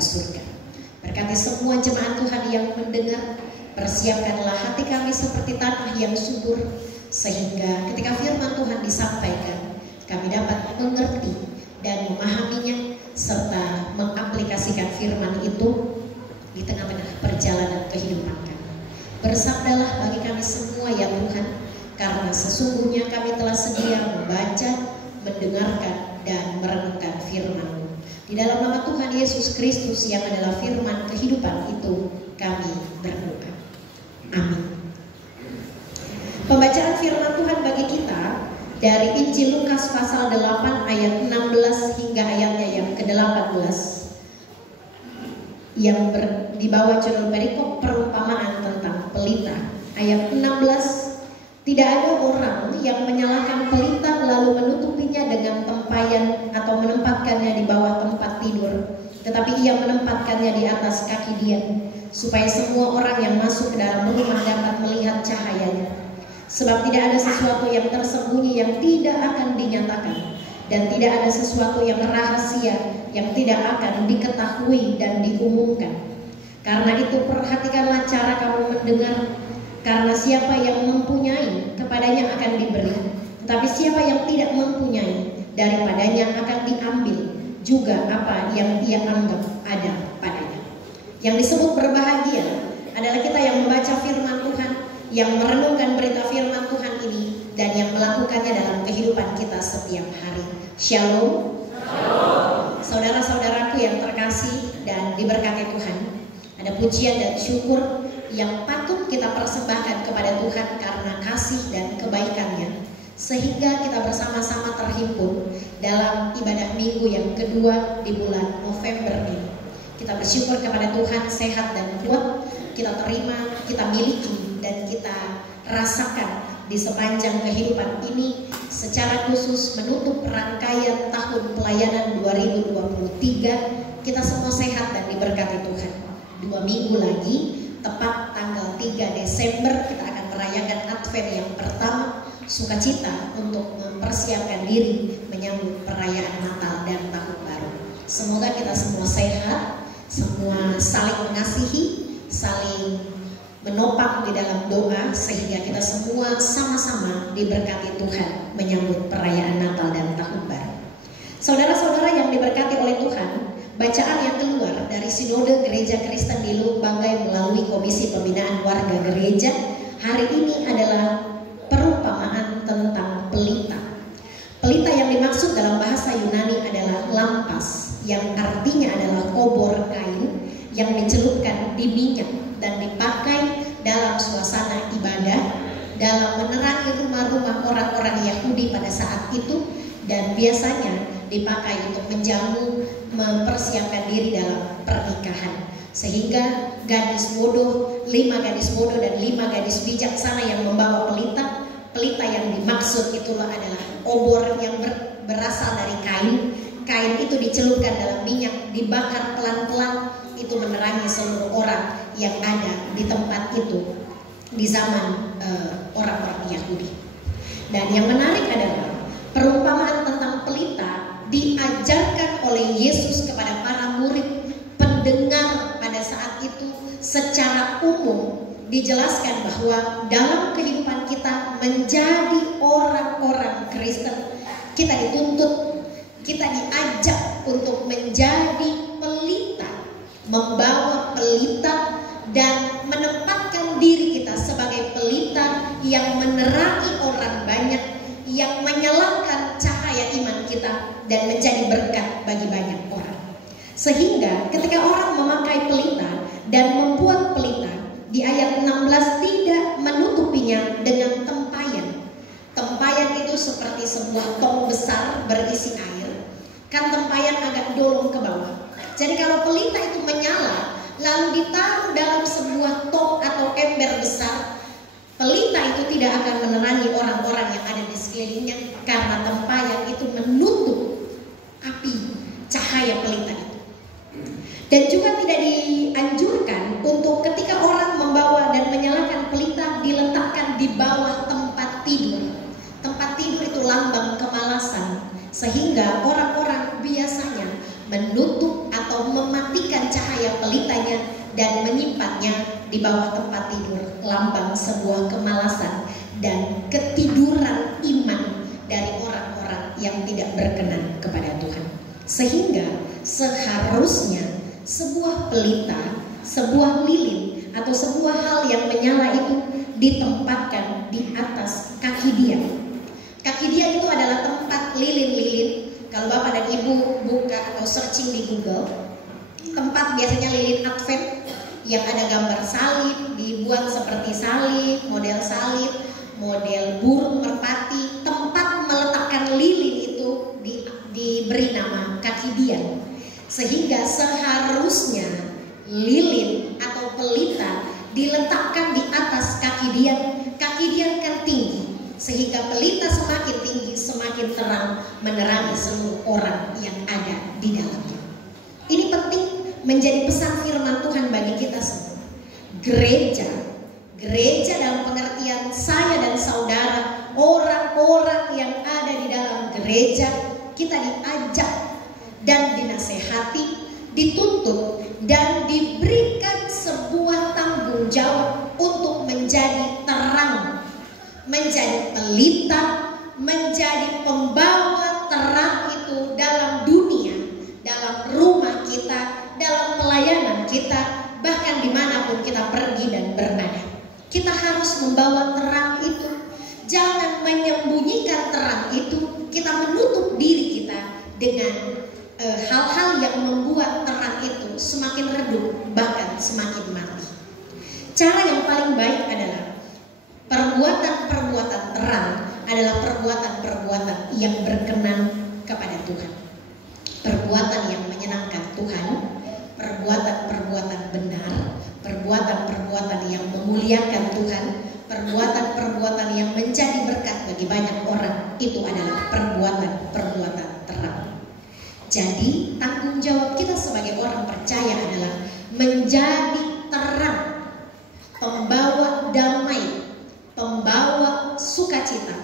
di surga. Berkati semua jemaat Tuhan yang mendengar, persiapkanlah hati kami seperti tanah yang subur, sehingga ketika firman Tuhan disampaikan, kami dapat mengerti dan memahaminya, serta mengaplikasikan firman itu di tengah-tengah perjalanan kehidupan kami. Bersabdalah bagi kami semua ya Tuhan, karena sesungguhnya kami telah sedia membaca, mendengarkan, dan merenungkan firman-Mu. Di dalam nama Tuhan Yesus Kristus yang adalah firman kehidupan itu, kami berdoa. Amin. Pembacaan firman Tuhan bagi kita dari Injil Lukas pasal 8 ayat 16 hingga ayatnya yang ke-18 yang di bawah judul perikop perumpamaan tentang pelita. Ayat 16, tidak ada orang yang menyalakan pelita lalu menutupinya dengan tempayan atau menempatkannya di bawah tempat tidur, tetapi ia menempatkannya di atas kaki dia, supaya semua orang yang masuk ke dalam rumah dapat melihat cahayanya. Sebab tidak ada sesuatu yang tersembunyi yang tidak akan dinyatakan, dan tidak ada sesuatu yang rahasia yang tidak akan diketahui dan diumumkan. Karena itu perhatikanlah cara kamu mendengar, karena siapa yang mempunyai, kepadanya akan diberi, tetapi siapa yang tidak mempunyai, daripadanya akan diambil juga apa yang ia anggap ada padanya. Yang disebut berbahagia adalah kita yang membaca firman Tuhan, yang merenungkan berita firman Tuhan ini, dan yang melakukannya dalam kehidupan kita setiap hari. Shalom. Saudara-saudaraku yang terkasih dan diberkati Tuhan, ada pujian dan syukur yang patut kita persembahkan kepada Tuhan karena kasih dan kebaikannya, sehingga kita bersama-sama terhimpun dalam ibadah minggu yang kedua di bulan November ini. Kita bersyukur kepada Tuhan sehat dan kuat, kita terima, kita miliki, dan kita rasakan di sepanjang kehidupan ini, secara khusus menutup rangkaian tahun pelayanan 2023. Kita semua sehat dan diberkati Tuhan. 2 minggu lagi, tepat tanggal 3 Desember kita akan merayakan Advent yang pertama, sukacita untuk mempersiapkan diri menyambut perayaan Natal dan Tahun Baru. Semoga kita semua sehat, semua saling mengasihi, saling menopang di dalam doa, sehingga kita semua sama-sama diberkati Tuhan menyambut perayaan Natal dan Tahun Baru. Saudara-saudara yang diberkati oleh Tuhan, bacaan yang keluar dari Sinode Gereja Kristen di Lubuk Banggai melalui Komisi Pembinaan Warga Gereja hari ini adalah perumpamaan tentang pelita. Pelita yang dimaksud dalam bahasa Yunani adalah lampas, yang artinya adalah obor kain yang dicelupkan di minyak dan dipakai dalam suasana ibadah, dalam menerangi rumah-rumah orang-orang Yahudi pada saat itu, dan biasanya dipakai untuk menjamu, mempersiapkan diri dalam pernikahan. Sehingga gadis bodoh, 5 gadis bodoh dan 5 gadis bijaksana yang membawa pelita. Pelita yang dimaksud itulah adalah obor yang berasal dari kain. Kain itu dicelupkan dalam minyak, dibakar pelan-pelan, itu menerangi seluruh orang yang ada di tempat itu di zaman orang-orang Yahudi. Dan yang menarik adalah perumpamaan tentang pelita diajarkan oleh Yesus kepada para murid pendengar pada saat itu. Secara umum dijelaskan bahwa dalam kehidupan kita menjadi orang-orang Kristen, kita dituntut, kita diajak untuk menjadi pelita, membawa pelita dan menempatkan diri kita sebagai pelita yang menerangi orang banyak, yang menyalakan cahaya iman kita dan menjadi berkat bagi banyak orang. Sehingga ketika orang memakai pelita dan membuat pelita, di ayat 16 tidak menutupinya dengan tempayan. Tempayan itu seperti sebuah tong besar berisi air, kan tempayan agak dolong ke bawah. Jadi kalau pelita itu menyala lalu ditaruh dalam sebuah tong atau ember besar, pelita itu tidak akan menerangi orang-orang yang ada di sekelilingnya, karena tempayan itu menutup api cahaya pelita itu. Dan juga tidak dianjurkan untuk ketika orang membawa dan menyalakan pelita diletakkan di bawah tempat tidur. Tempat tidur itu lambang kemalasan, sehingga orang-orang biasanya menutup atau mematikan mematikan cahaya pelitanya dan menyimpannya di bawah tempat tidur, lambang sebuah kemalasan dan ketiduran iman dari orang-orang yang tidak berkenan kepada Tuhan. Sehingga seharusnya sebuah pelita, sebuah lilin atau sebuah hal yang menyala itu ditempatkan di atas kaki dia. Kaki dia itu adalah tempat lilin-lilin. Kalau Bapak dan Ibu buka atau searching di Google, tempat biasanya lilin Advent yang ada gambar salib, dibuat seperti salib, model burung merpati. Tempat meletakkan lilin itu diberi nama kaki dia. Sehingga seharusnya lilin atau pelita diletakkan di atas kaki dia. Kaki dia kan tinggi, sehingga pelita semakin tinggi semakin terang menerangi seluruh orang yang ada di dalamnya. Ini penting menjadi pesan firman Tuhan bagi kita semua. Gereja dalam pengertian saya dan saudara, orang-orang yang ada di dalam gereja, kita diajak dan dinasehati, dituntut dan diberikan sebuah tanggung jawab untuk menjadi terang, menjadi pelita, menjadi pembawa terang itu dalam dunia, dalam rumah kita, dalam pelayanan kita, bahkan dimanapun kita pergi dan bernada. Kita harus membawa terang itu. Jangan menyembunyikan terang itu. Kita menutup diri kita dengan hal-hal yang membuat terang itu semakin redup, bahkan semakin mati. Cara yang paling baik adalah perbuatan-perbuatan terang adalah perbuatan-perbuatan yang berkenan kepada Tuhan. Perbuatan yang menyenangkan Tuhan, perbuatan-perbuatan benar, perbuatan-perbuatan yang memuliakan Tuhan, perbuatan-perbuatan yang menjadi berkat bagi banyak orang, itu adalah perbuatan-perbuatan terang. Jadi tanggung jawab kita sebagai orang percaya adalah menjadi terang, pembawa damai, pembawa sukacita,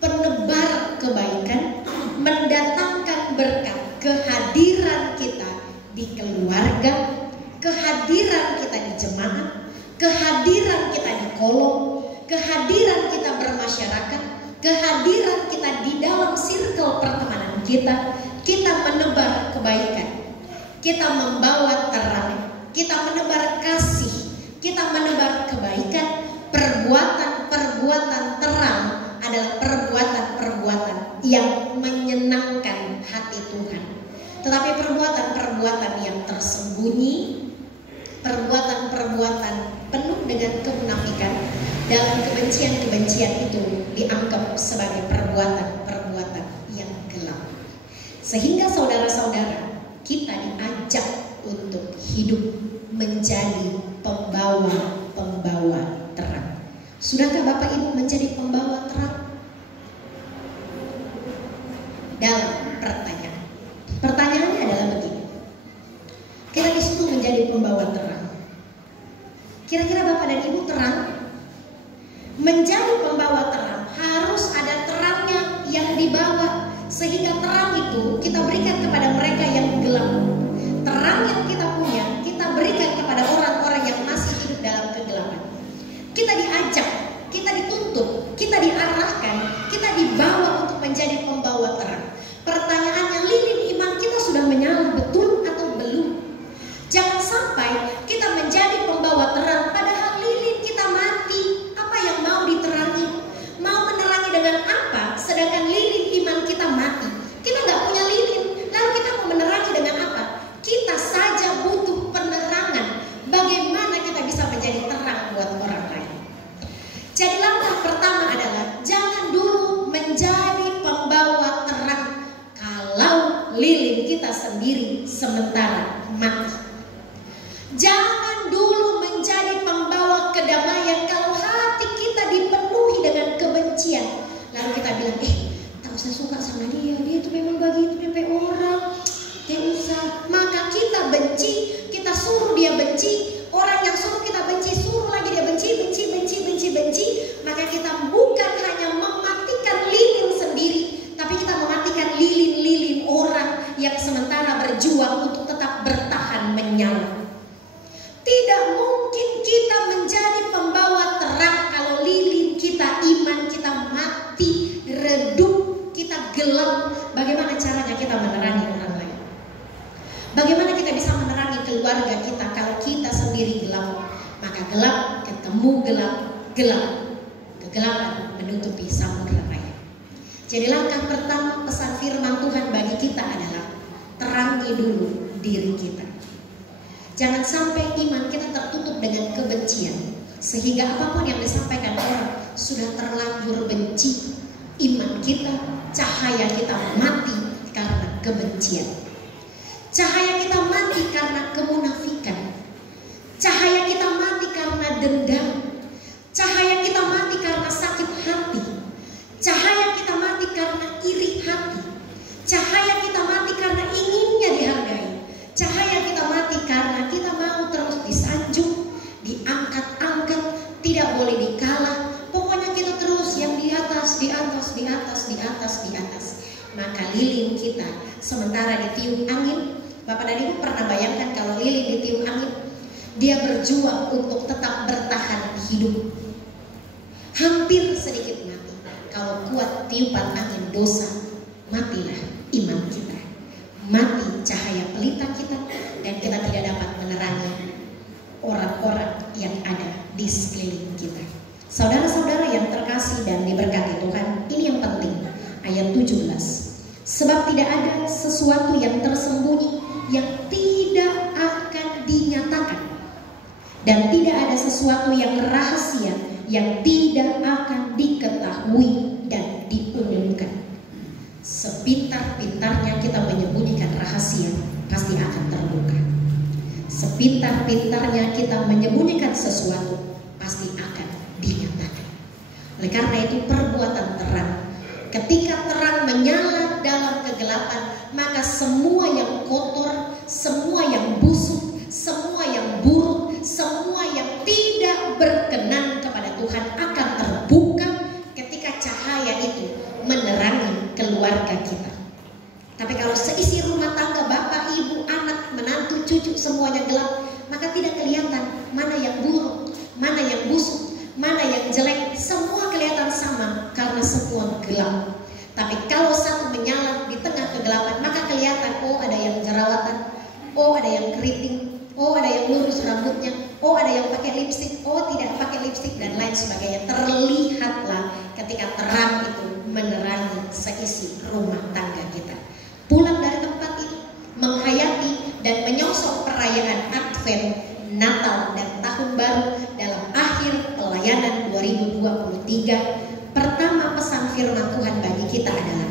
penebar kebaikan, mendatangkan berkat, kehadiran kita di keluarga, kehadiran kita di jemaat, kehadiran kita di kolom, kehadiran kita bermasyarakat, kehadiran kita di dalam circle pertemanan kita. Kita menebar kebaikan, kita membawa terang, kita menebar kasih, kita menebar kebaikan. Perbuatan-perbuatan terang adalah perbuatan-perbuatan yang menyenangkan hati Tuhan. Tetapi perbuatan-perbuatan yang tersembunyi, perbuatan-perbuatan penuh dengan kemunafikan, dalam kebencian-kebencian itu dianggap sebagai perbuatan-perbuatan yang gelap. Sehingga saudara-saudara, kita diajak untuk hidup menjadi pembawa-pembawa terang. Sudahkah Bapak Ibu menjadi pembawa terang? Dalam pertanyaan. Pertanyaannya adalah begini. Kita disuruh menjadi pembawa terang. Kira-kira Bapak dan Ibu terang? Menjadi pembawa terang harus ada terangnya yang dibawa. Sehingga terang itu kita berikan kepada mereka yang gelap. Terang yang kita punya, kita berikan kepada orang-orang yang masih hidup dalam kegelapan. Kita diajak, kita dituntut, kita diarahkan, kita dibawa untuk menjadi pembawa terang. Pertanyaannya, lilin iman kita sudah menyala betul atau belum? Jangan sampai kita menjadi pembawa terang padahal lilin kita mati. Apa yang mau diterangi? Mau menerangi dengan apa? Sedangkan lilin iman kita mati. Kita nggak punya lilin, lalu kita mau menerangi dengan apa? Kita saja butuh penerangan. Bagaimana kita bisa menjadi terang buat orang lain? Jadi langkah pertama adalah jangan dulu menjadi pembawa terang kalau lilin kita sendiri sementara mati. Jangan dulu menjadi pembawa kedamaian kalau hati kita dipenuhi dengan kebencian. Lalu kita bilang, tak usah suka sama dia itu memang begitu, DP orang, tidak usah. Maka kita benci, kita suruh dia benci. Orang yang suruh kita benci, suruh lagi dia benci. Maka kita bukan hanya mematikan lilin sendiri, tapi kita mematikan lilin-lilin orang yang sementara berjuang untuk tetap mati, redup, kita gelap, bagaimana caranya kita menerangi orang lain? Bagaimana kita bisa menerangi keluarga kita kalau kita sendiri gelap? Maka gelap ketemu gelap, gelap, kegelapan menutupi samudera raya. Jadi langkah pertama pesan firman Tuhan bagi kita adalah terangi dulu diri kita. Jangan sampai iman kita tertutup dengan kebencian, sehingga apapun yang disampaikan orang sudah terlanjur benci. Iman kita, cahaya kita mati karena kebencian. Cahaya kita mati karena kemunafikan. Cahaya kita mati karena dendam. Cahaya kita mati karena sakit hati. Cahaya kita mati karena iri hati. Cahaya kita mati karena inginnya dihargai. Cahaya kita mati karena kita mau terus disanjung, diangkat-angkat, tidak boleh dikalah. Pokoknya kita terus yang di atas, di atas, di atas, di atas, di atas. Maka lilin kita sementara ditiup angin. Bapak dan Ibu pernah bayangkan kalau lilin ditiup angin, dia berjuang untuk tetap bertahan hidup. Hampir sedikit mati. Kalau kuat tiupan angin dosa, matilah iman kita. Mati cahaya pelita kita, dan kita tidak dapat menerangi orang-orang yang ada di sekeliling kita. Saudara-saudara yang terkasih dan diberkati Tuhan, ini yang penting. Ayat 17. Sebab tidak ada sesuatu yang tersembunyi yang tidak akan dinyatakan, dan tidak ada sesuatu yang rahasia yang tidak akan diketahui dan diumumkan. Sepintar-pintarnya kita menyembunyikan rahasia, pasti akan terbuka. Sepintar-pintarnya kita menyembunyikan sesuatu, pasti akan dinyatakan. Oleh karena itu perbuatan terang, ketika terang menyala dalam kegelapan, maka semua yang kotor, semua yang busuk, semua yang buruk, semua yang tidak berkenan kepada Tuhan akan terbuka ketika cahaya itu menerangi keluarga kita. Tapi kalau seisi rumah tangga, bapak, ibu, anak, menantu, cucu semuanya gelap, maka tidak kelihatan mana yang buruk, mana yang busuk, mana yang jelek. Semua kelihatan sama karena semua gelap. Tapi kalau satu menyala di tengah kegelapan, maka kelihatan, oh ada yang jerawatan, oh ada yang keriting, oh ada yang lurus rambutnya, oh ada yang pakai lipstik, oh tidak pakai lipstik, dan lain sebagainya. Terlihatlah ketika terang itu menerangi seisi rumah tangga kita. Pulang dari tempat itu, menghayati dan menyongsong perayaan Advent, Natal dan Tahun Baru dalam akhir pelayanan 2023. Pertama pesan firman Tuhan bagi kita adalah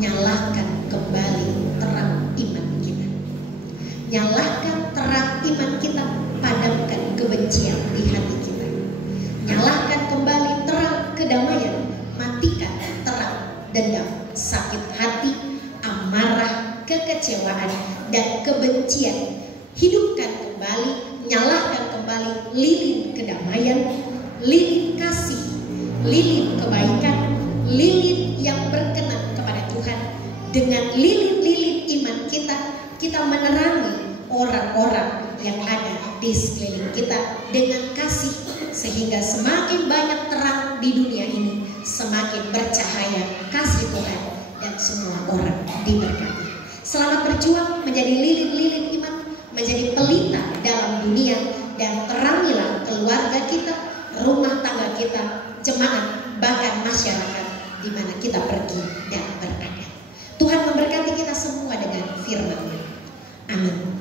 nyalakan kembali terang iman kita. Nyalakan terang iman kita, padamkan kebencian di hati kita. Nyalakan kembali terang kedamaian, matikan terang dendam, sakit hati, amarah, kekecewaan, dan kebencian. Hidupkan kembali, nyalakan kembali lilin kedamaian, lilin kasih, lilin kebaikan, lilin yang berkenan kepada Tuhan. Dengan lilin-lilin iman kita, kita menerangi orang-orang yang ada di sekeliling kita dengan kasih, sehingga semakin banyak terang di dunia ini, semakin bercahaya kasih Tuhan dan semua orang diberkati. Selamat berjuang menjadi lilin-lilin iman, menjadi pelita dalam dunia, dan terangilah keluarga kita, rumah tangga kita, jemaat, bahkan masyarakat di mana kita pergi dan berada. Tuhan memberkati kita semua dengan firman-Nya. Amin.